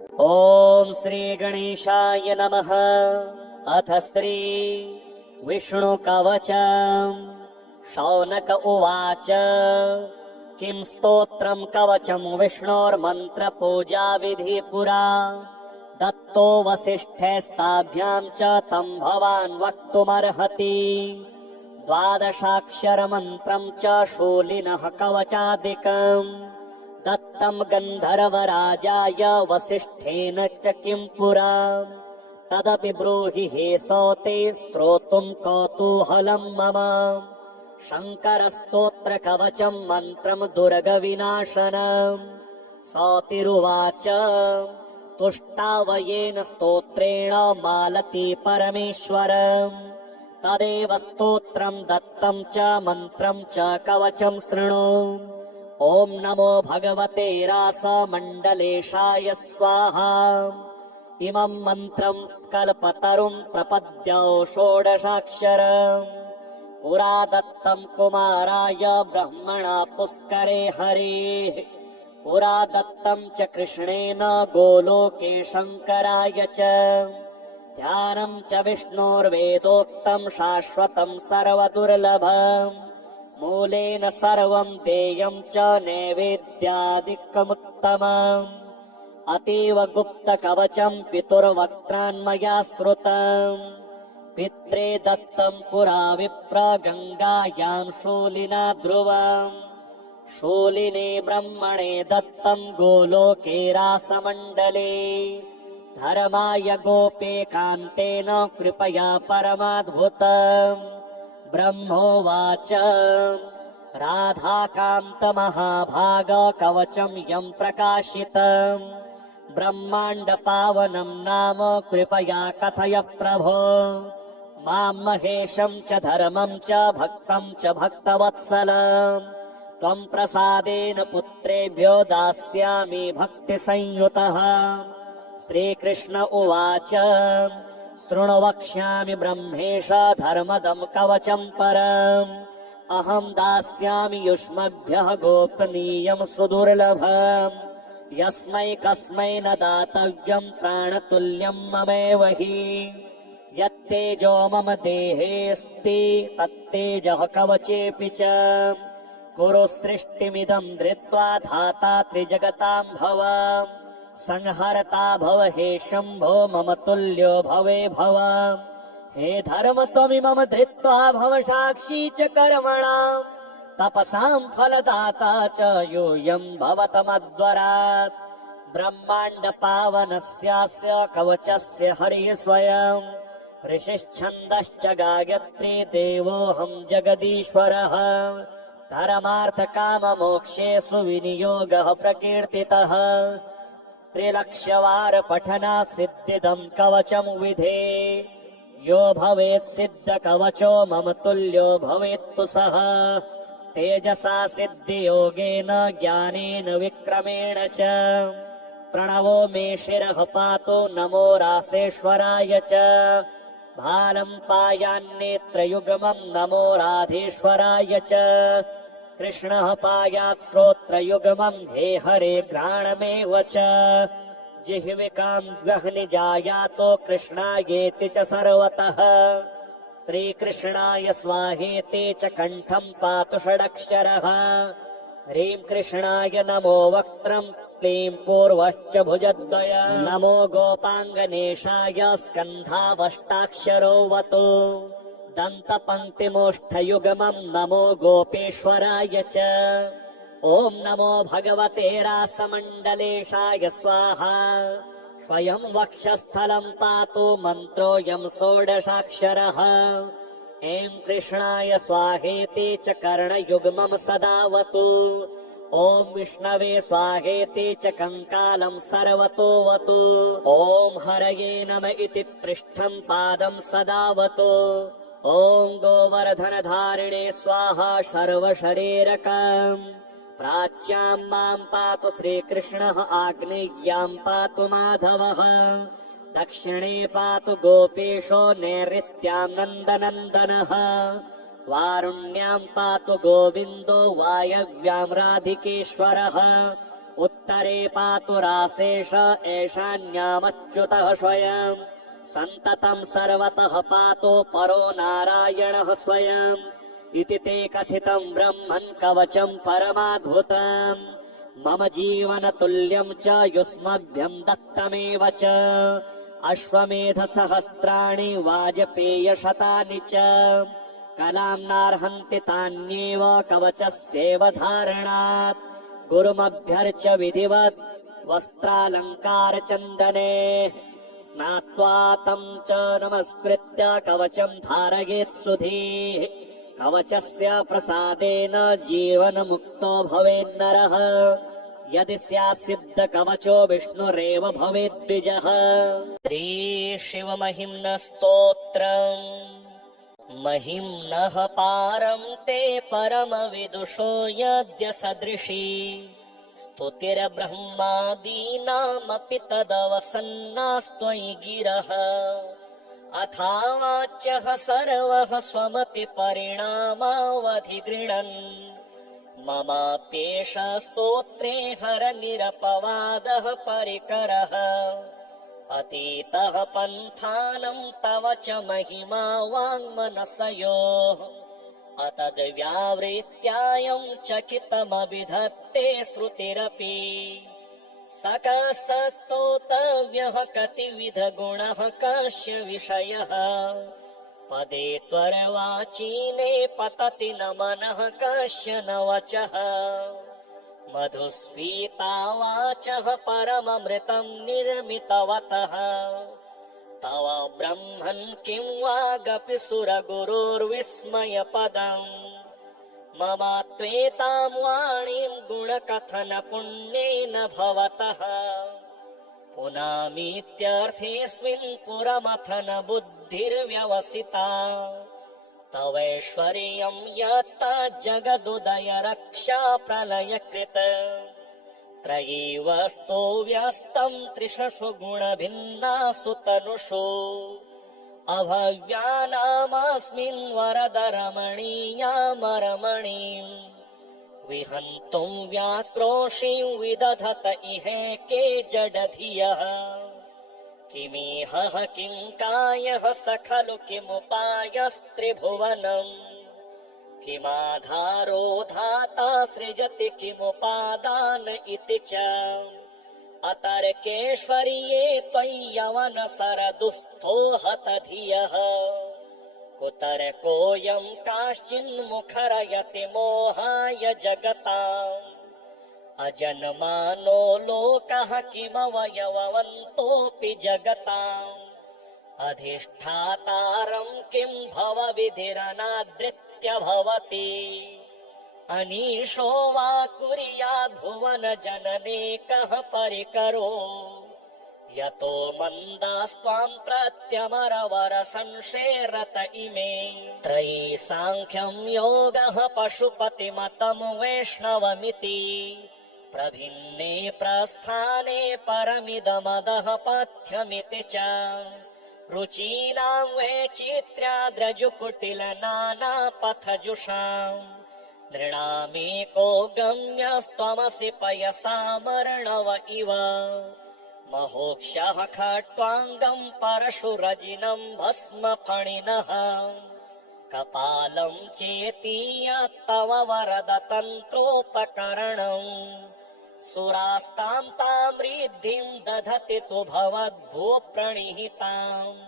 ॐ श्री गणेशाय नमः। अथ श्री विष्णुकवचम्। शौनक उवाच किं स्तोत्रम् कवचम् विष्णोर्मन्त्रपूजाविधि पुरा दत्तो वसिष्ठैस्ताभ्याम् च तम् भवान् वक्तुमर्हति। 12 च शूलिनः कवचादिकम् दत्तम् गन्धर्वराजाय वसिष्ठेन च किम् पुरा तदपि ब्रूहि हे सौते श्रोतुम् कौतूहलम् मम। शङ्करस्तोत्र कवचम् मन्त्रम् दुर्गविनाशनम्। सौतिरुवाच तुष्टावयेन स्तोत्रेण मालती परमेश्वरम् तदेव स्तोत्रम् दत्तम् च मन्त्रम् च कवचम् शृणु। ॐ नमो भगवते रासमण्डलेशाय स्वाहा। इमम् मन्त्रम् कल्पतरुम् प्रपद्यौ 16 पुरा दत्तम् कुमाराय ब्रह्मणा पुष्करे हरेः। पुरा दत्तम् च कृष्णेन गोलोके शङ्कराय च। ध्यानम् च विष्णोर्वेदोक्तम् शाश्वतम् सर्वदुर्लभम्। मूलेन सर्वम् देयम् च नैवेद्यादिकमुत्तमम्। अतीव गुप्तकवचम् पितुर्वक्त्रान्मया श्रुतम्। पित्रे दत्तम् पुरा विप्र गङ्गायाम् शूलिना ध्रुवम्। शूलिने ब्रह्मणे दत्तम् गोलोके रासमण्डले। धर्माय गोपेकान्तेन कृपया परमाद्भुतम्। ब्रह्मोवाच राधाकान्त महाभाग कवचम् यम् प्रकाशितम् ब्रह्माण्ड पावनम् नाम कृपया कथय प्रभो। माम् महेशम् च धर्मम् च भक्तम् च भक्तवत्सलम् त्वम् प्रसादेन पुत्रेभ्यो दास्यामि भक्तिसंयुतः। श्रीकृष्ण उवाच शृणु वक्ष्यामि ब्रह्मेश धर्मदम् कवचम् परम्। अहम् दास्यामि युष्मभ्यः गोपनीयम् सुदुर्लभम्। यस्मै कस्मै न दातव्यम् प्राणतुल्यम् ममेव हि। यत्तेजो मम देहेऽस्ति तत्तेजः कवचेऽपि च। कुरु सृष्टिमिदम् धृत्वा धाता त्रिजगताम् भव। संहर्ता भव हे शम्भो मम तुल्यो भवे भव। हे धर्म त्वमिमम धृत्वा भव साक्षी च कर्मणाम्। तपसाम् फलदाता च यूयम् भवतमध्वरात्। ब्रह्माण्ड पावनस्यास्य कवचस्य हरिः स्वयम्। ऋषिश्छन्दश्च गायत्री देवोऽहम् जगदीश्वरः। धर्मार्थ काम मोक्षेषु विनियोगः प्रकीर्तितः। 3,00,000 पठनात् सिद्धिदम् कवचम् विधे। यो भवेत् सिद्ध कवचो मम तुल्यो भवेत्तु सः। तेजसा सिद्धियोगेन ज्ञानेन विक्रमेण च। प्रणवो मे शिरः पातु नमो रासेश्वराय च। भालम् पायान्नेत्रयुग्मम् नमो राधेश्वराय च। कृष्णः पायात् श्रोत्रयुग्मम् हे हरे घ्राणमेव च। जिह्विकाम् द्वह्निजायातो कृष्णायेति च सर्वतः। श्रीकृष्णाय स्वाहेति च कण्ठम् पातु षडक्षरः। ह्रीं कृष्णाय नमो वक्त्रम् क्लीं पूर्वश्च भुजद्वयम्। नमो गोपाङ्गनेशाय स्कन्धावष्टाक्षरोऽवतु। दन्तपङ्क्तिमोष्ठयुग्मम् नमो गोपेश्वराय च। ॐ नमो भगवते रासमण्डलेशाय स्वाहा। स्वयं वक्षस्थलम् पातु मन्त्रोऽयम् 16 ऐं कृष्णाय स्वाहेति च कर्णयुग्मम् सदावतु। ॐ विष्णवे स्वाहेति च कङ्कालम् सर्वतोऽवतु। ॐ हरये नम इति पृष्ठम् पादम् सदावतु। ॐ गोवर्धनधारिणे स्वाहा सर्वशरीरकम्। प्राच्याम् माम् पातु श्रीकृष्णः आग्नेय्याम् पातु माधवः। दक्षिणे पातु गोपेशो नैऋत्याम् नन्दनन्दनः। वारुण्याम् पातु गोविन्दो वायव्याम् राधिकेश्वरः। उत्तरे पातुराशेष एषान्यामच्युतः स्वयं सन्ततं सर्वतः पातो परो नारायणः स्वयम् इति ते कथितं ब्रह्मन् कवचं परमाद्भुतम् मम जीवनतुल्यं च युष्मभ्यं दत्तमेव च अश्वमेधसहस्राणि वाजपेयशतानि च कलाम्नार्हन्ति तान्येव कवचस्यैव धारणात् गुरुमभ्यर्च्य विधिवत् वस्त्रालङ्कारचन्दने स्नात्वा तं च नमस्कृत्य कवचं धारयेत् सुधीः कवचस्य प्रसादेन जीवनमुक्तो भवेन्नरः यदि स्यात् सिद्धकवचो विष्णुरेव भवेद्विजः। श्रीशिवमहिम्न स्तोत्रम् महिम्नः पारं ते परमविदुषो यद्य सदृशी स्तुतिर्ब्रह्मादीनामपि तदवसन्नास्त्वयि गिरः अथावाच्यः सर्वः स्वमतिपरिणामावधिगृह्णन् ममाप्येष स्तोत्रे हरनिरपवादः परिकरः अतीतः पन्थानं तव च महिमा वाङ्मनसयोः अतद्व्यावृत्यायं चकितमभिधत्ते श्रुतिरपि सकसस्तोतव्यः कतिविधगुणः कस्य विषयः पदे त्वरवाचीने पतति न मनः कस्य न वचः मधुस्फीता वाचः परममृतं निर्मितवतः तव ब्रह्मन् किं वागपि सुरगुरोर्विस्मयपदम् मम त्वेतां वाणीं गुणकथन पुण्येन भवतः पुनामीत्यर्थेऽस्मिन् पुरमथन बुद्धिर्व्यवसिता तवैश्वर्यं यत् जगदुदय रक्षा प्रलयकृत त्रयीवस्तो व्यस्तं त्रिषु गुणभिन्नासु तनुषु अभव्यानामस्मिन् वरदरमणीयामरमणीम् विहन्तुं व्याक्रोशीं विदधत इहेके जडधियः किमिह किं कायः स खलु किमुपायस्त्रिभुवनम् किमाधारो धाता सृजति किमुपादान इति च अतर्केश्वर्ये त्वय्यवनसरदुःस्थो हतधियः कुतर्कोऽयं काश्चिन्मुखरयति मोहाय जगताम् अजन्मानो लोकः किमवयववन्तोऽपि जगताम् अधिष्ठातारं किं भवविधिरनादृत्य भवति अनीशो वा कुर्याद्भुवन जनने कः परिकरो यतो मन्दास्त्वां प्रत्यमरवर संशेरत इमे त्रयी साङ्ख्यं योगः पशुपतिमतं वैष्णवमिति प्रभिन्ने प्रस्थाने परमिदमदः पथ्यमिति च रुचीनां वैचित्र्याद्रजुकुटिल नानापथजुषाम् नृणामेको गम्यस्त्वमसि पयसामर्णव इव महोक्षः खट्वाङ्गं परशुरजिनं भस्मफणिनः कपालं चेतीयत्तव वरद तन्त्रोपकरणम् सुरास्तां तां रिद्धिं दधति तु भवद्भूप्रणिहिताम्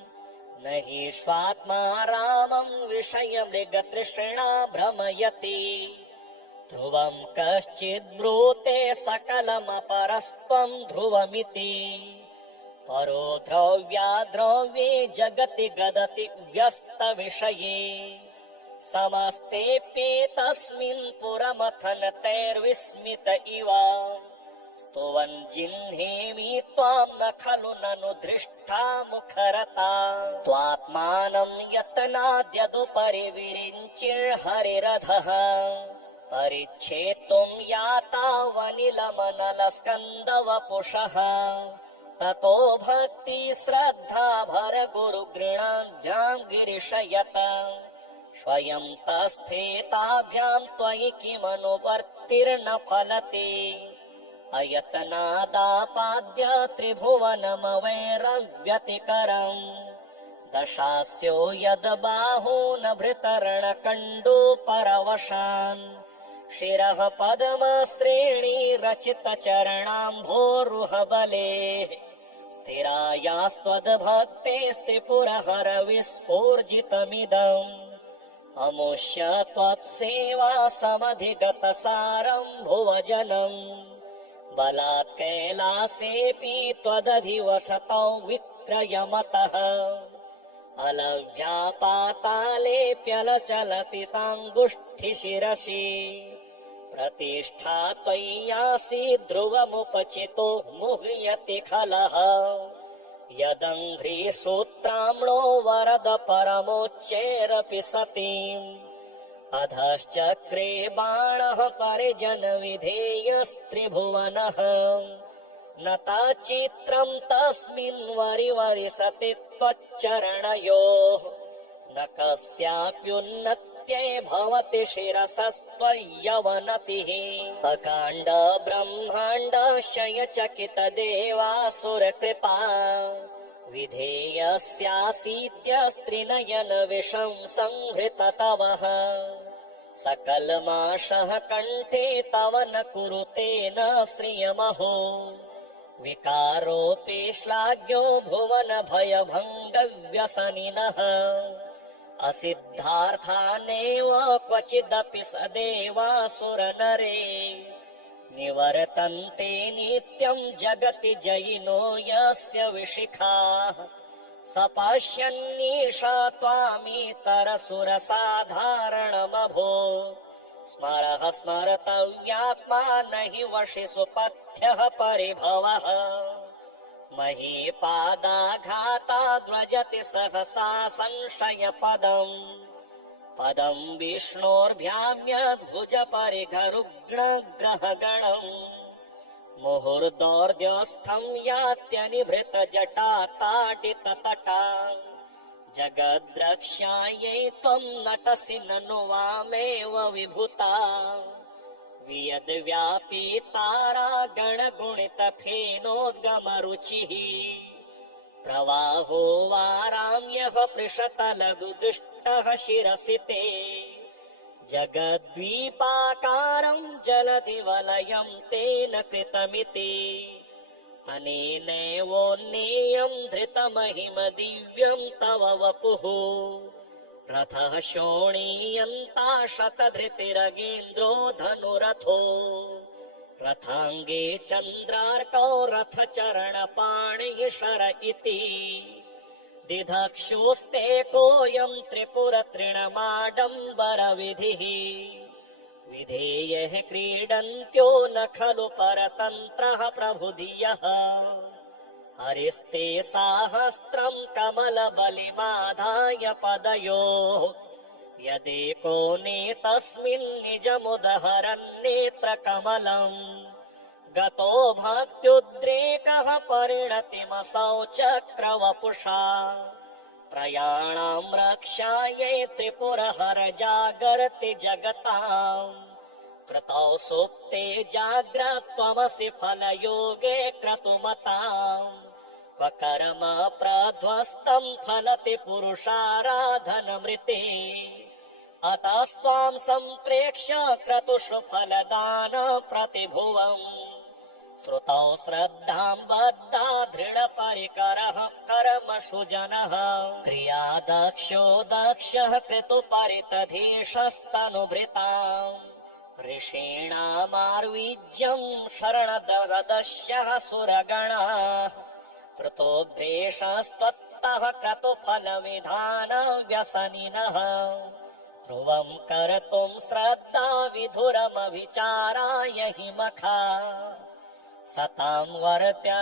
न हि स्वात्मा रामं विषयमृगतृष्णा भ्रमयति ध्रुवं कश्चिद्ब्रूते सकलमपरस्त्वं ध्रुवमिति परो द्रव्याद्रव्ये जगति गदति व्यस्तविषये समस्तेऽप्येतस्मिन् पुरमथनतैर्विस्मित इव स्तुवन् जिह्नेमि त्वां न खलु ननु दृष्टा मुखरता त्वात्मानं यत्नाद्यदुपरि विरिञ्चिर्हरिरधः परिच्छेत्तुं यातावनिलमनलस्कन्दवपुषः ततो भक्ति श्रद्धा भर गुरुगृणाभ्यां गिरिशयत स्वयं तस्थेताभ्यां त्वयि किमनुवर्तिर्न फलति अयतनादापाद्य त्रिभुवनमवैरव्यतिकरम् दशास्यो यद्बाहून् भृतर्णकण्डूपरवशान् शिरः पद्मश्रेणी रचितचरणाम्भोरुहबले स्थिरायास्त्वद्भक्तेस्त्रिपुरहर विस्फूर्जितमिदम् अमुष्य त्वत्सेवा समधिगतसारम् भुवजनम् बलात् कैलासेऽपि त्वदधिवसतौ विक्रयमतः अलभ्या पातालेऽप्यलचलति ताङ्गुष्ठिशिरसि प्रतिष्ठा त्वय्यासीत् ध्रुवमुपचितो मुह्यति खलः यदङ्घ्रिसूत्राम्णो वरद परमोच्चैरपि सतीम् अधश्चक्रे बाणः परिजनविधेयस्त्रिभुवनः न ताचित्रम् तस्मिन् वरिवरिसति त्वच्चरणयोः न कस्याप्युन्नत्यै भवति शिरसस्त्वय्यवनतिः अकाण्ड ब्रह्माण्डशयचकित देवासुरकृपा विधेयस्यासीद्यस्त्रिनयन विषं संहृत तवः सकलमाशः कण्ठे तव न कुरुते न श्रियमहो विकारोऽपि श्लाघ्यो भुवन भयभङ्गव्यसनिनः असिद्धार्थानेव क्वचिदपि स देवासुरनरे निवर्तन्ते नित्यम् जगति जयिनो यस्य विशिखाः स पश्यन्नीशा त्वामितरसुरसाधारणमभो स्मरः स्मर्तव्यात्मा न हि वशि सुपथ्यः परिभवः महीपादाघाताद् व्रजति सहसा संशयपदम् पदम् विष्णोर्भ्याम्यद्भुज परिघरुग्णग्रहगणम् मुहुर्दौर्ध्यस्थम् यात्यनिभृत जटा ताडिततटा जगद्रक्ष्यायै त्वम् नटसि ननु वामेव विभूता वियद्व्यापी तारागणगुणितफेनोद्गमरुचिः प्रवाहो वाराम्यः पृषतलघुदुष्टः शिरसि ते जगद्वीपाकारम् जलधिवलयम् तेन कृतमिति अनेनैवोन्नेयम् धृतमहिम दिव्यम् तव वपुः रथः शोणीयन्ता शतधृतिरगेन्द्रो धनुरथो रथाङ्गे चन्द्रार्कौ रथचरणपाणिः शर इति दिधक्षोस्ते कोऽयम् त्रिपुरतृणमाडम्बरविधिः विधेयः क्रीडन्त्यो न खलु परतन्त्रः प्रभुधियः हरिस्ते साहस्रम् कमलबलिमाधाय पदयोः यदेको नेतस्मिन् निजमुदहरन्नेत्रकमलम् गतो भक्त्युद्रेकः परिणतिमसौ चक्रवपुषा त्रयाणाम् रक्षायै त्रिपुरहर जागर्ति जगताम् कृतौ सुप्ते जाग्रत्वमसि फलयोगे क्रतुमताम् क्वकर्म प्रध्वस्तम् फलति पुरुषाराधनमृते अतस्त्वाम् सम्प्रेक्ष्य क्रतुषु फलदान प्रतिभुवम् श्रुतौ श्रद्धाम् बद्धा दृढपरिकरः कर्मसु जनः क्रिया दक्षो दक्षः क्रतुपरितधीशस्तनुभृताम् ऋषीणामार्वीज्यम् शरणदशः सुरगणाः कृतोभ्रेषस्त्वत्तः क्रतुफलविधानव्यसनिनः ध्रुवम् कर्तुम् श्रद्धा विधुरमभिचाराय हि मखा सताम् वर्प्य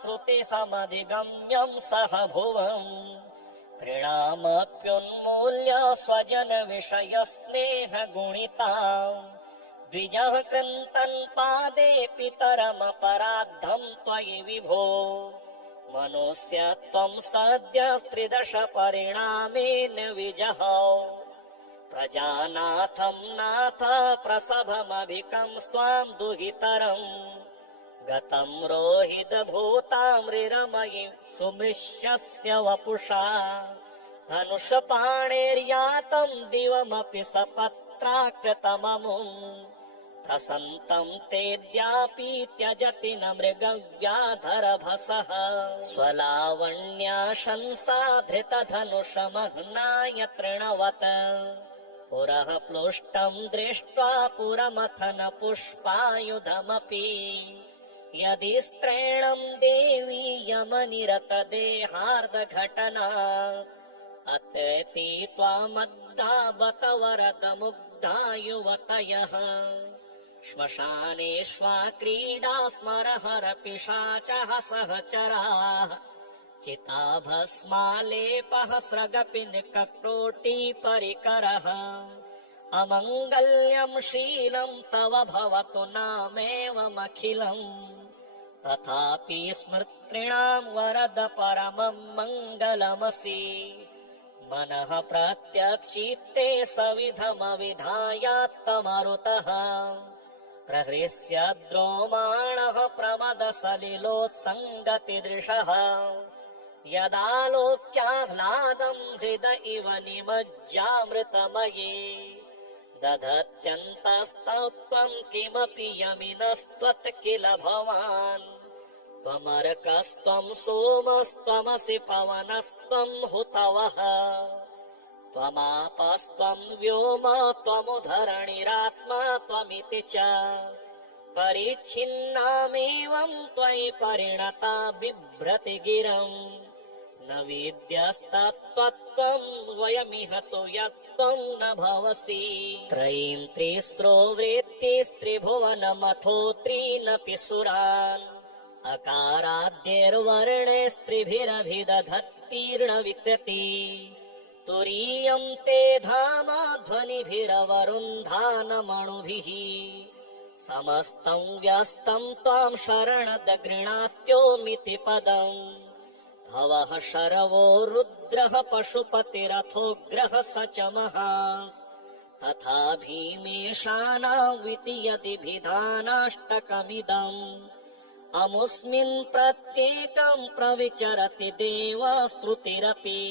श्रुतिसमधिगम्यम् सह भुवम् तृणामप्युन्मूल्य स्वजन विषय स्नेह गुणिताम् द्विजः कृन्तन् पादे पितरमपराद्धम् त्वयि विभो मनुष्यत्वम् सद्य 13 परिणामेन विजहौ प्रजानाथं नाथ प्रसभमभिकं स्वां दुहितरम् गतं रोहितभूतामृरमयि सुमृश्यस्य वपुषा धनुषपाणेर्यातं दिवमपि सपत्राकृतममुम् प्रसन्तं तेऽद्यापि त्यजति न मृगव्याधरभसः स्वलावण्या शंसाधृतधनुषमह्नाय तृणवत् पुरः प्लुष्टं दृष्ट्वा पुरमथन पुष्पायुधमपि यदि स्त्रीणं देवी यमनिरतदेहार्दघटना अतेति त्वामद्दा बत वरदमुग्धा युवतयः श्मशानेष्वा क्रीडा स्मरहर पिशाचः सहचराः चिताभस्मालेपः स्रगपिनिककोटिपरिकरः अमङ्गल्यं शीलं तव भवतु नामेवमखिलम् तथापि स्मृतॄणां वरद परमं मङ्गलमसि मनः प्रत्यक्षिते सविधमविधायात्तमरुतः प्रहृष्य द्रोमाणः प्रमदसलिलोत्सङ्गतिदृशः यदालोक्याह्लादं हृद इव निमज्जामृतमये दधत्यन्तस्तत्त्वं किमपि यमिनस्त्वत् किल भवान् त्वमर्कस्त्वं सोमस्त्वमसि पवनस्त्वं हुतवः त्वमापस्त्वं व्योम त्वमुधरणिरात्मा त्वमिति च परिच्छिन्नामेवं त्वयि परिणता बिभ्रति गिरम् न विद्यस्तत्त्वं वयमिह तु यत्त्वं न भवसि त्रयीं त्रिस्रो वृत्ति स्त्रिभुवनमथो त्रीनपि सुरान् अकाराद्यैर्वर्णे स्त्रिभिरभिदधत्तीर्ण विकृति तुरीयं ते धामा ध्वनिभिरवरुन्धानमणुभिः समस्तं व्यस्तं त्वां शरणदगृणात्योमिति पदम् भवः शर्वो रुद्रः पशुपतिरथोग्रः स च महास् तथा भीमेशानाविति यदिभिधानाष्टकमिदम् अमुस्मिन् प्रत्येकं प्रविचरति देवश्रुतिरपि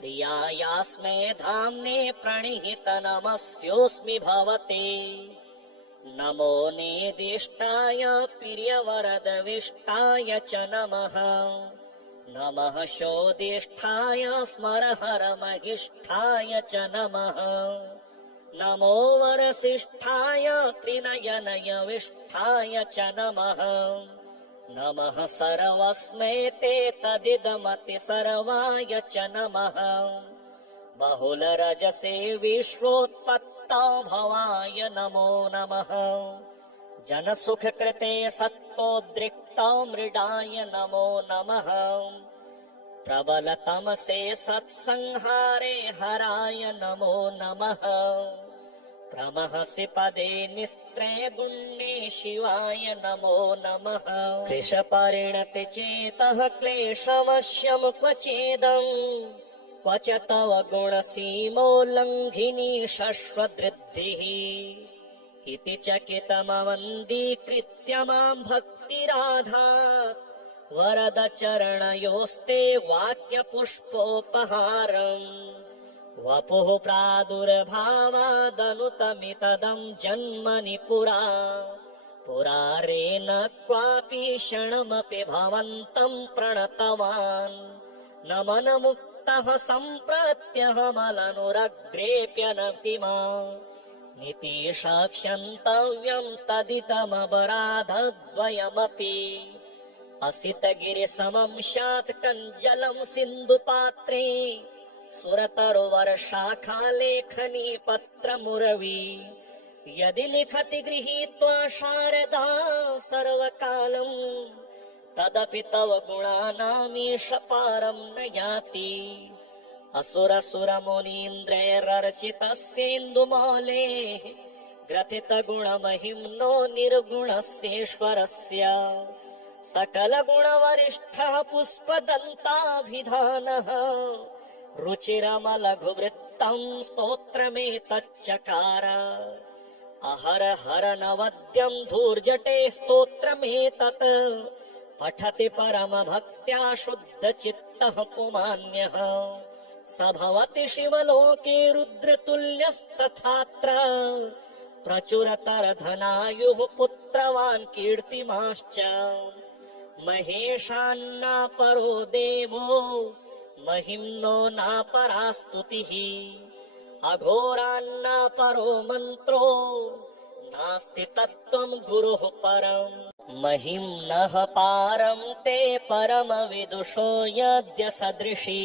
प्रियायास्मे धाम्ने प्रणिहित नमस्योऽस्मि भवते नमो नेदिष्टाय प्रियवरदविष्टाय च नमः नमः शोदिष्ठाय स्मरहरमहिष्ठाय च नमः नमो वरसिष्ठाय त्रिनयनयविष्ठाय च नमः नमः सर्वस्मै ते तदिदमति सर्वाय च नमः बहुलरजसे विश्वोत्पत्तौ भवाय नमो नमः जनसुखकृते सत्त्वोद्रिक्तौ मृडाय नमो नमः प्रबलतमसे सत्संहारे हराय नमो नमः प्रमहसि पदे निस्त्रे गुण्ये शिवाय नमो नमः कृशपरिणति चेतः क्लेशवश्यं क्वचेदम् क्वच तव गुणसीमोल्लङ्घिनी शश्वदृद्धिः इति चकितमवन्दीकृत्य मां भक्तिराधात् वरद चरणयोस्ते वाक्यपुष्पोपहारम् वपुः प्रादुर्भावादनुतमितदं जन्मनि पुरा पुरारेण क्वापि क्षणमपि भवन्तं प्रणतवान् नमनमुक्तः सम्प्रत्यहमलनुरग्रेप्यनति माम् नितीशाक्षन्तव्यं तदिदमपराधद्वयमपि असितगिरिसमं स्यात् कञ्जलं सिन्धुपात्रे सुरतरुवर्षाखालेखनी पत्रमुरवी यदि लिखति गृहीत्वा शारदा सर्वकालम् तदपि तव गुणानामीश पारं न याति असुरसुरमुनीन्द्रैरर्चितस्येन्दुमौले ग्रथितगुणमहिम्नो निर्गुणस्येश्वरस्य सकलगुणवरिष्ठः पुष्पदन्ताभिधानः रुचिरमलघुवृत्त तं स्तोत्रमेतच्चकार अहर हर नवद्यं धूर्जटे स्तोत्रमेतत् पठति परमभक्त्या शुद्धचित्तः पुमान्यः स भवति शिवलोके रुद्रतुल्यस्तथात्र प्रचुरतरधनायुः पुत्रवान् कीर्तिमाश्च महेशान्नापरो देवो महिम्नो नापरा स्तुतिः अघोरान्नापरो मन्त्रो नास्ति तत्त्वं गुरुः परम् महिम्नः पारं ते परमविदुषो यद्य सदृशी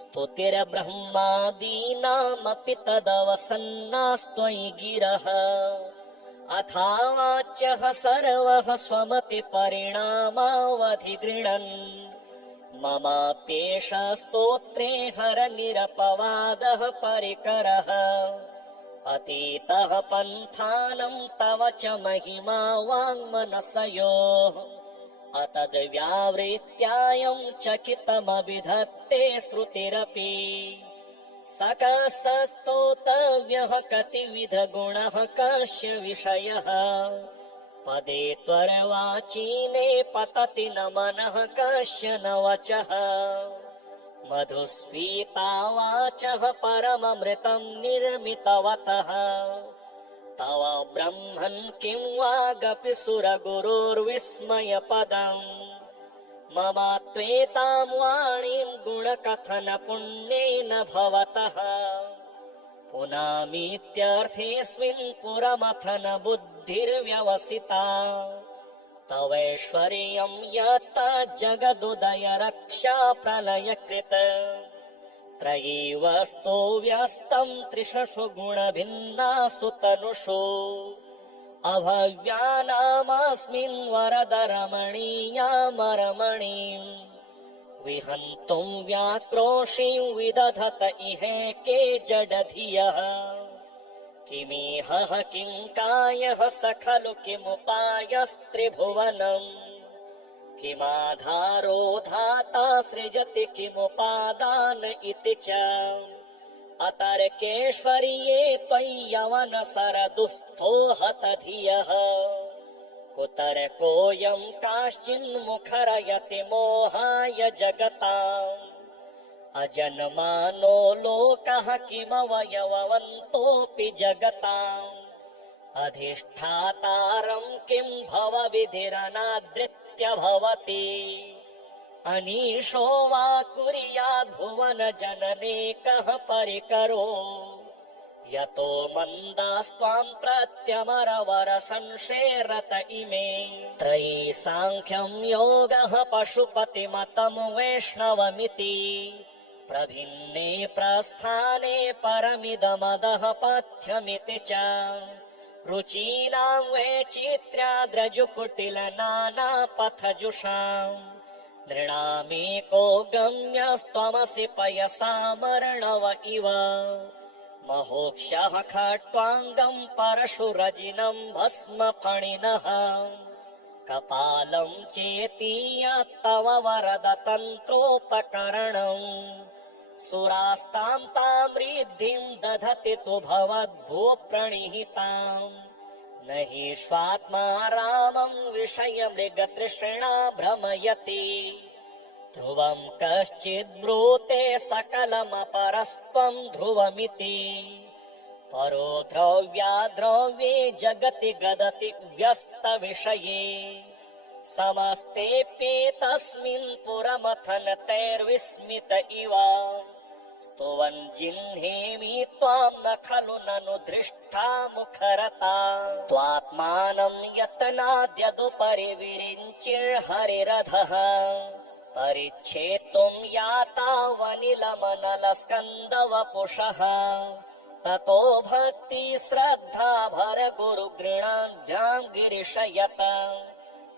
स्तुतिर्ब्रह्मादीनामपि तदवसन्नास्त्वयि गिरः अथावाच्यः सर्वः स्वमतिपरिणामावधिगृह्णन् ममाप्येष स्तोत्रे हरनिरपवादः परिकरः अतीतः पन्थानं तव च महिमा वाङ्मनसयोः अतद्व्यावृत्यायं चकितमभिधत्ते श्रुतिरपि सकसस्तोतव्यः कतिविधगुणः कस्य विषयः पदे त्वरवाचीने पतति न मनः कस्य न वचः मधुस्फीता वाचः परममृतं निर्मितवतः तव ब्रह्मन् किं वागपि सुरगुरोर्विस्मयपदम् मम त्वेतां वाणीं गुणकथन पुण्येन भवतः पुनामीत्यर्थेऽस्मिन् पुरमथन बुद्धिर्व्यवसिता तवैश्वर्यं यत् जगदुदय रक्षा प्रलयकृत त्रयीव स्तो व्यस्तं त्रिषु गुणभिन्नासु तनुषु अभव्यानामस्मिन् वरदरमणीयामरमणीं विहन्तुं व्याक्रोशीं विदधत इहेके जडधियः किमिह किं कायः स खलु किमुपायस्त्रिभुवनम् किमाधारो धाता सृजति किमुपादान इति च अतर्केश्वर्ये त्वय्यवनसरदुःस्थो हतधियः कुतर्कोऽयं काश्चिन्मुखरयति मोहाय जगताम् अजन्मानो लोकः किमवयववन्तोऽपि जगताम् अधिष्ठातारं किं भवविधिरनादृत्य भवति अनीशो वा कुर्याद्भुवन जनने कः परिकरो यतो मन्दास्त्वां प्रत्यमरवर संशेरत इमे त्रयी साङ्ख्यं योगः पशुपतिमतं वैष्णवमिति प्रभिन्ने प्रस्थाने परमिदमदः पथ्यमिति च रुचीनां वैचित्र्याद्रजुकुटिल नानापथजुषाम् नृणामेको गम्यस्त्वमसि पयसामर्णव इव महोक्षः खट्वाङ्गं परशुरजिनं भस्मफणिनः कपालं चेतीयत्तव वरद तन्त्रोपकरणम् सुरास्तां तां रिद्धिं दधति तु भवद्भूप्रणिहिताम् न हि स्वात्मा रामं विषयमृगतृष्णा भ्रमयति ध्रुवं कश्चिद्ब्रूते सकलमपरस्त्वं ध्रुवमिति परो द्रव्याद्रव्ये जगति गदति व्यस्तविषये समस्तेऽप्येतस्मिन् पुरमथनतैर्विस्मित इव स्तुवन् जिह्नेमि त्वां न खलु ननु दृष्टा मुखरता त्वात्मानं यत्नाद्यदुपरि विरिञ्चिर्हरिरधः परिच्छेत्तुं यातावनिलमनलस्कन्दवपुषः ततो भक्ति श्रद्धा भर गुरुगृणाभ्यां गिरिशयत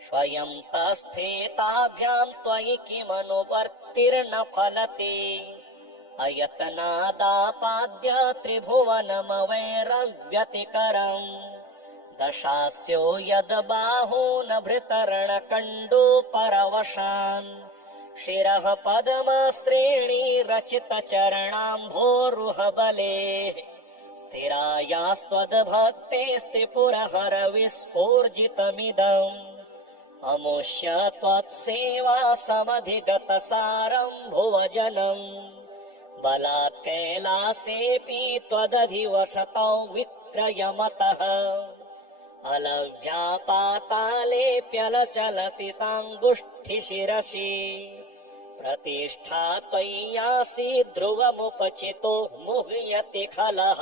स्वयं तस्थेताभ्यां त्वयि किमनुवर्तिर्न फलति अयतनादापाद्य त्रिभुवनमवैरव्यतिकरम् दशास्यो यद् बाहून् भृतर्णकण्डूपरवशान् शिरः पद्मश्रेणी रचित चरणाम्भोरुहबले स्थिरायास्त्वद्भक्तेस्त्रिपुरहर विस्फूर्जितमिदम् अमुष्य त्वत्सेवा समधिगत सारम् भुवजनम् बलात् कैलासेऽपि त्वदधिवसतौ विक्रयमतः अलभ्या पातालेऽप्यलचलति ताङ्गुष्ठिशिरसि प्रतिष्ठा त्वय्यासीत् ध्रुवमुपचितो मुह्यति खलः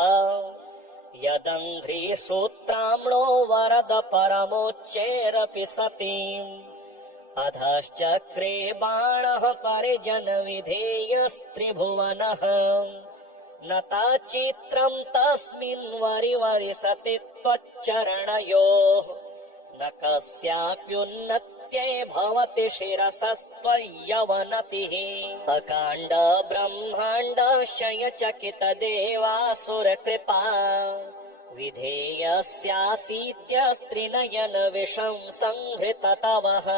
यदङ्घ्रिसूत्राम्णो वरद परमोच्चैरपि सतीम् अधश्चक्रे बाणः परिजनविधेयस्त्रिभुवनः न ताचित्रम् तस्मिन् वरिवरिसति त्वच्चरणयोः न कस्याप्युन्नत्यै भवति शिरसस्त्वय्यवनतिः अकाण्ड ब्रह्माण्डशयचकित देवासुरकृपा विधेयस्यासीत्यस्त्रिनयन विषं संहृत तवः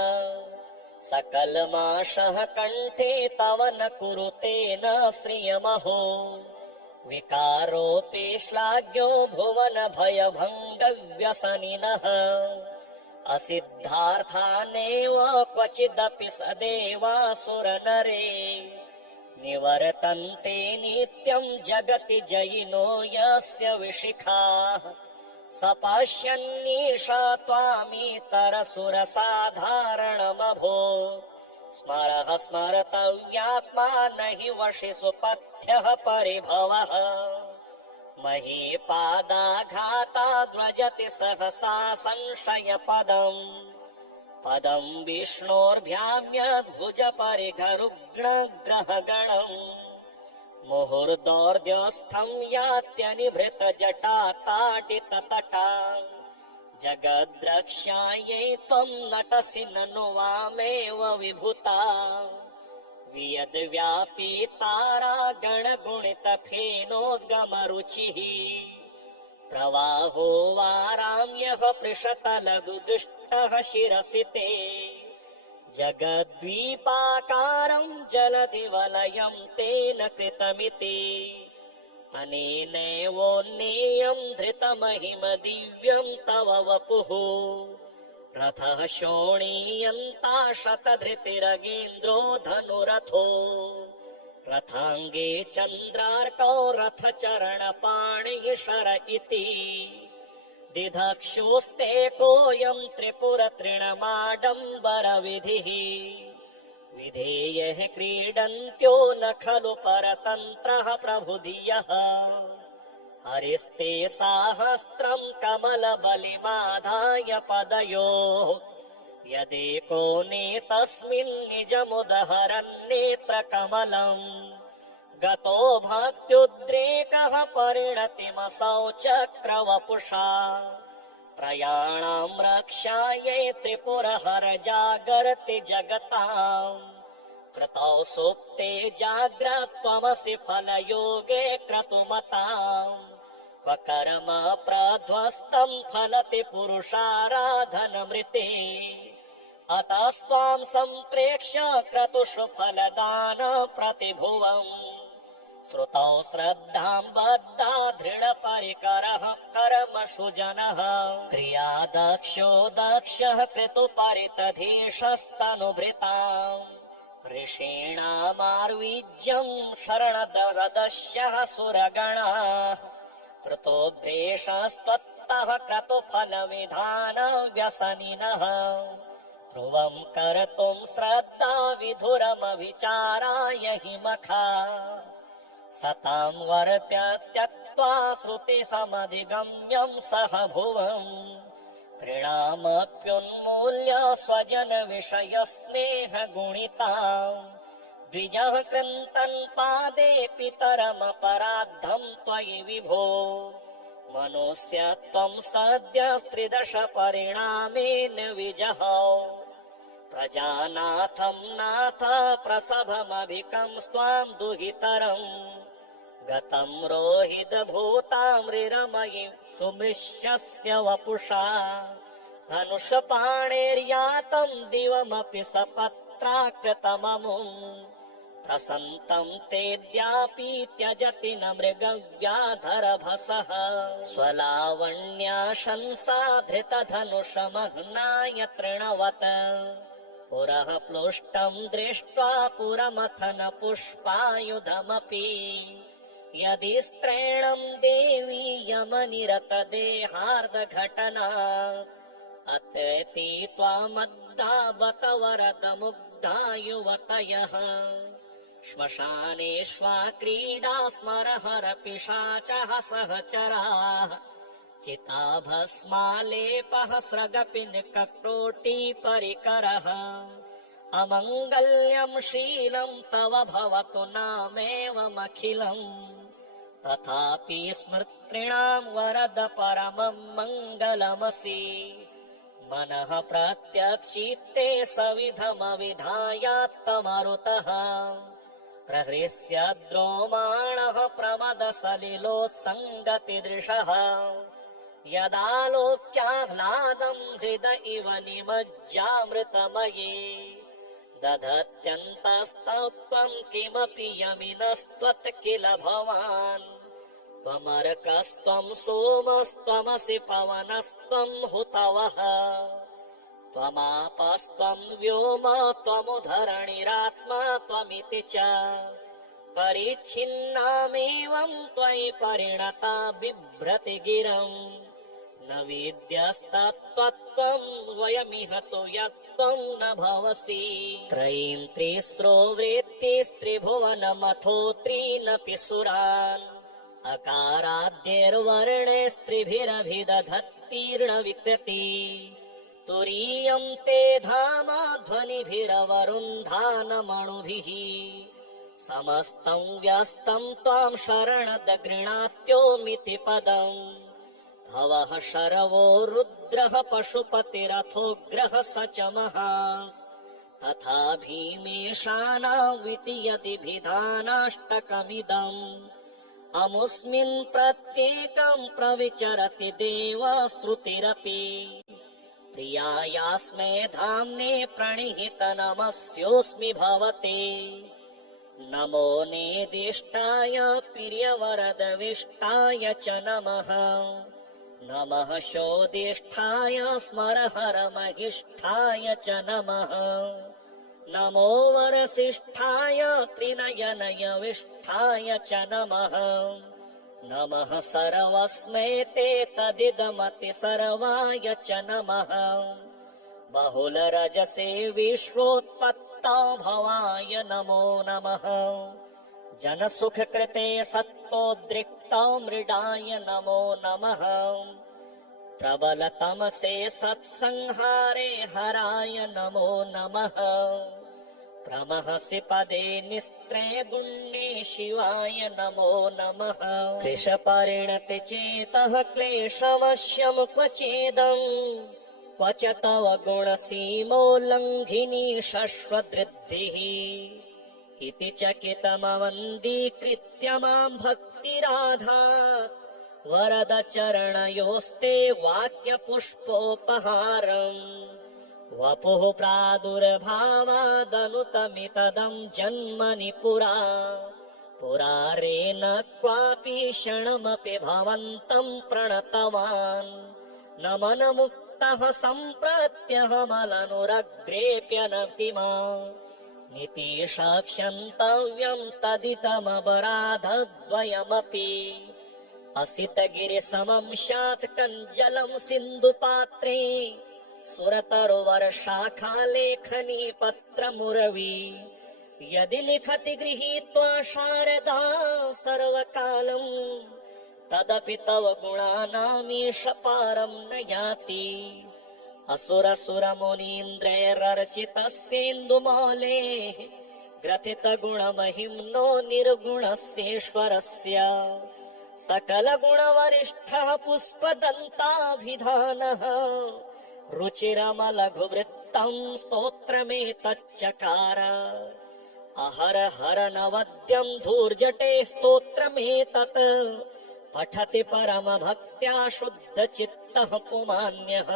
सकलमाशः कण्ठे तव न कुरुते न श्रियमहो विकारोऽपि श्लाघ्यो भुवन भयभङ्गव्यसनिनः असिद्धार्थानेव क्वचिदपि स देवासुरनरे निवर्तन्ते नित्यं जगति जयिनो यस्य विशिखाः स पश्यन्नीशा त्वामितरसुरसाधारणमभो स्मरः स्मर्तव्यात्मा न हि वशि सुपथ्यः परिभवः महीपादाघाताद् व्रजति सहसा संशयपदम् पदं विष्णोर्भ्याम्यद्भुज परिघरुग्णग्रहगणम् मुहुर्दौर्ध्यस्थं यात्यनिभृत जटा ताडिततटा जगद्रक्ष्यायै त्वं नटसि ननु वामेव विभूता वियद्व्यापी तारागणगुणितफेनोद्गमरुचिः प्रवाहो वाराम्यः पृषतलघुदुष्टः शिरसि ते जगद्वीपाकारं जलधिवलयं तेन कृतमिति अनेनैवोन्नेयं धृतमहिम दिव्यं तव वपुः रथः शोणीयन्ता शतधृतिरगेन्द्रो धनुरथो रथाङ्गे चन्द्रार्कौ रथचरणपाणिः शर इति दिधक्षोस्ते कोऽयं त्रिपुरतृणमाडम्बरविधिः विधेयः क्रीडन्त्यो न खलु परतन्त्रः प्रभुधियः हरिस्ते साहस्रं कमलबलिमाधाय पदयोः यदेको नेतस्मिन् निजमुदहरन्नेत्रकमलम् गतो भक्त्युद्रेकः परिणतिमसौ चक्रवपुषा त्रयाणां रक्षायै त्रिपुरहर जागर्ति जगताम् कृतौ सुप्ते जाग्रत्वमसि फलयोगे क्रतुमताम् कर्म प्रध्वस्तं फलति पुरुषाराधनमृते अतस्त्वां सम्प्रेक्ष्य क्रतुषु फलदान प्रतिभुवम् श्रुतौ श्रद्धां बद्धा दृढपरिकरः कर्मसु जनः क्रिया दक्षो दक्षः क्रतुपरितधीशस्तनुभृताम् ऋषीणामार्वीज्यं शरणदशः सुरगणाः कृतोभ्येषस्त्वत्तः क्रतुफलविधानव्यसनिनः ध्रुवं कर्तुं श्रद्धा विधुरमविचाराय हि मखा सतां वर्प्य त्यक्त्वा श्रुतिसमधिगम्यं सह भुवम् कृणामप्युन्मूल्य स्वजनविषयस्नेहगुणिताम् द्विजः कृन्तन् पादे पितरमपराद्धं त्वयि विभो मनुष्यत्वं सद्यस्त्रिदश परिणामेन विजहौ प्रजानाथं नाथ प्रसभमभिकं स्वां दुहितरम् गतं रोहितभूतामृरमयि सुमृश्यस्य वपुषा धनुषपाणेर्यातं दिवमपि सपत्र सहस्राकृतममुम् प्रसन्तं तेऽद्यापि त्यजति न मृगव्याधरभसः स्वलावण्याशंसाधृतधनुषमह्नाय तृणवत् पुरः प्लुष्टं दृष्ट्वा पुरमथन पुष्पायुधमपि यदि स्त्रैणं देवी यमनिरतदेहार्धघटना अतेति त्वामद्दावत वरदमुग्धा युवतयः श्मशानेष्वा क्रीडा स्मरहर पिशाचः सहचराः चिताभस्मालेपः स्रगपिनककोटिपरिकरः अमङ्गल्यं शीलं तव भवतु नामेवमखिलम् तथापि स्मृतॄणां वरद परमं मङ्गलमसि मनः प्रत्यक्षिते सविधमविधायात्तमरुतः प्रहृष्य द्रोमाणः प्रमदसलिलोत्सङ्गतिदृशः यदालोक्याह्लादं हृद इव निमज्जामृतमये दधत्यन्तस्तत्त्वं किमपि यमिनस्त्वत् किल भवान् त्वमर्कस्त्वं सोमस्त्वमसि पवनस्त्वं हुतवः त्वमापस्त्वं व्योम त्वमुधरणिरात्मा त्वमिति च परिच्छिन्नामेवं त्वयि परिणता बिभ्रति गिरम् न विद्यस्तत्त्वं वयमिह तु यत्त्वं न भवसि त्रयीं त्रिस्रो वृत्तिस्त्रिभुवनमथो त्रीनपि सुरान् अकाराद्यैर्वर्णैस्त्रिभिरभिदधत्तीर्ण विकृति तुरीयं ते धाम ध्वनिभिरवरुन्धानमणुभिः समस्तं व्यस्तं त्वां शरणद गृणात्योमिति पदम् भवः शरवो रुद्रः पशुपतिरथोग्रः स च महास् तथा भीमेशानाविति यदिभिधानाष्टकमिदम् अमुस्मिन् प्रत्येकं प्रविचरति देवश्रुतिरपि प्रियायास्मे धाम्ने प्रणिहित नमस्योऽस्मि भवते नमो नेदिष्टाय प्रियवरदविष्टाय च नमः नमः शोदिष्ठाय स्मरहरमहिष्ठाय च नमः नमो वरसिष्ठाय त्रिनयनयविष्ठाय च नमः नमः सर्वस्मै ते तदिदमति सर्वाय च नमः बहुलरजसे विश्वोत्पत्तौ भवाय नमो नमः जनसुखकृते सत्त्वोद्रिक्तौ मृडाय नमो नमः प्रबलतमसे सत्संहारे हराय नमो नमः प्रमहसि पदे निस्त्रे गुण्ये शिवाय नमो नमः कृशपरिणति चेतः क्लेशवश्यं क्वचेदम् क्व च तव गुणसीमोल्लङ्घिनी शश्वदृद्धिः इति चकितमवन्दीकृत्य मां भक्तिराधात् वरद चरणयोस्ते वाक्यपुष्पोपहारम् वपुः प्रादुर्भावादनुतमितदं जन्मनि पुरा पुरारेण क्वापि क्षणमपि भवन्तं प्रणतवान् न मनमुक्तः सम्प्रत्यहमलनुरग्रेप्यनतिमा नितीशाक्षन्तव्यं तदितमपराधद्वयमपि असितगिरिसमं स्यात् कञ्जलं सिन्धुपात्रे सुरतरुवर्षाखालेखनी पत्रमुरवी यदि लिखति गृहीत्वा शारदा सर्वकालम् तदपि तव गुणानामीश पारं न याति असुरसुरमुनीन्द्रैरर्चितस्येन्दुमौले ग्रथितगुणमहिम्नो निर्गुणस्येश्वरस्य सकलगुणवरिष्ठः पुष्पदन्ताभिधानः रुचिरमलघुवृत्तं स्तोत्रमेतच्चकार अहर हर नवद्यं धूर्जटे स्तोत्रमेतत् पठति परमभक्त्या शुद्धचित्तः पुमान्यः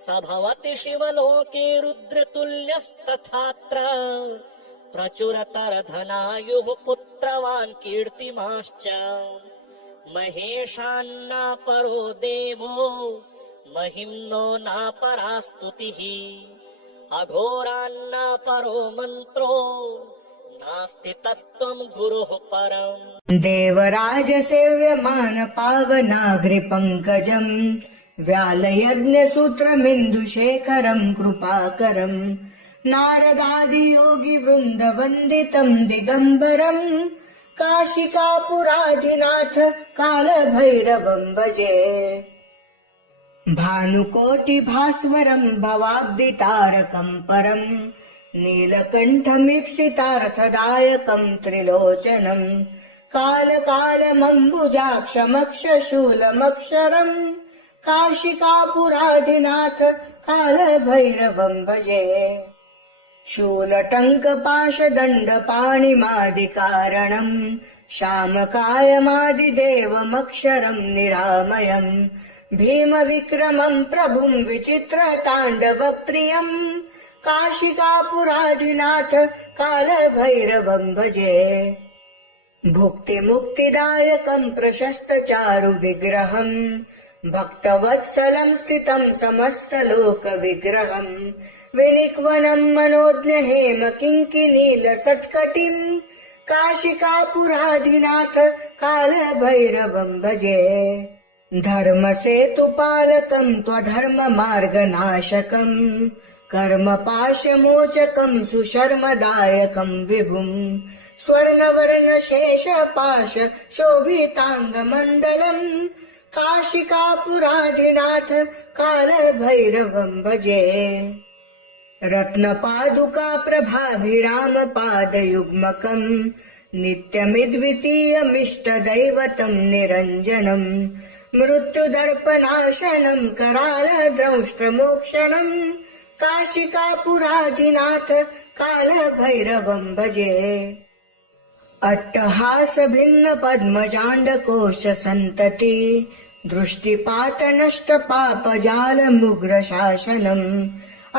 स भवति शिवलोके रुद्रतुल्यस्तथात्र प्रचुरतरधनायुः पुत्रवान् कीर्तिमाश्च महेशान्नापरो देवो महिम्नो नापरास्तुतिः अघोरान्नापरो मन्त्रो नास्ति तत्त्वं गुरुः परम्। देवराज सेव्यमान पावनाघ्रिपङ्कजम् व्यालयज्ञसूत्रमिन्दुशेखरम् कृपाकरम् नारदादियोगी वृन्दवन्दितम् दिगम्बरम् काशिकापुराधिनाथ कालभैरवम् भजे। भानुकोटिभास्वरम् भवाब्दितारकम् परम् नीलकण्ठमीप्सितार्थदायकम् त्रिलोचनम् कालकालमम्बुजाक्षमक्षशूलमक्षरम् काशिकापुराधिनाथ कालभैरवम् भजे। शूलटङ्कपाशदण्डपाणिमादिकारणम् श्यामकायमादिदेवमक्षरम् निरामयम् भीमविक्रमम् प्रभुम् विचित्रताण्डवप्रियम् काशिकापुराधिनाथ कालभैरवम् भजे। भुक्तिमुक्तिदायकम् प्रशस्तचारु विग्रहम् भक्तवत्सलम् स्थितम् समस्तलोकविग्रहम् विनिक्वनम् मनोज्ञहेम किङ्किनीलसत्कटिम् काशिकापुराधिनाथ कालभैरवम् भजे। धर्मसेतुपालकम् त्वधर्ममार्गनाशकम् कर्मपाशमोचकम् सुशर्मदायकम् विभुम् स्वर्णवर्णशेषपाश शोभिताङ्गमण्डलम् काशिकापुराधिनाथ कालभैरवम् भजे। रत्नपादुका प्रभाभिरामपादयुग्मकम् नित्यमिद्वितीयमिष्टदैवतम् निरञ्जनम् मृत्युदर्पनाशनम् करालद्रंष्ट्रमोक्षणम् काशिकापुराधिनाथ कालभैरवम् भजे। अट्टहासभिन्नपद्मजाण्डकोशसन्तति दृष्टिपातनष्टपापजालमुग्रशासनम्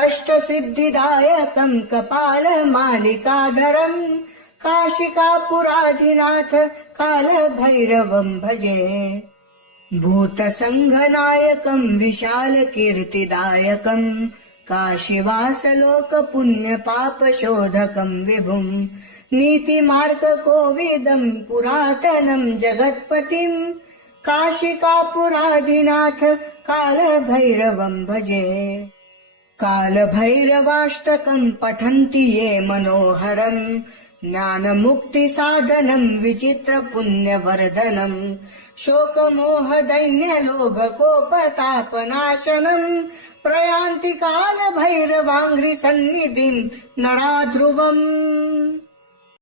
अष्टसिद्धिदायकम् कपालमालिकाधरम् काशिकापुराधिनाथ कालभैरवम् भजे। भूतसङ्घनायकम् विशालकीर्तिदायकम् काशीवासलोकपुण्यपापशोधकम् विभुम् नीतिमार्गकोविदम् पुरातनम् जगत्पतिम् काशिकापुराधिनाथ कालभैरवम् भजे। कालभैरवाष्टकम् पठन्ति ये मनोहरम् ज्ञानमुक्तिसाधनम् विचित्रपुण्यवर्धनम् शोकमोहदैन्यलोभकोपतापनाशनम् प्रयान्ति कालभैरवाङ्घ्रिसन्निधिम् नराध्रुवम्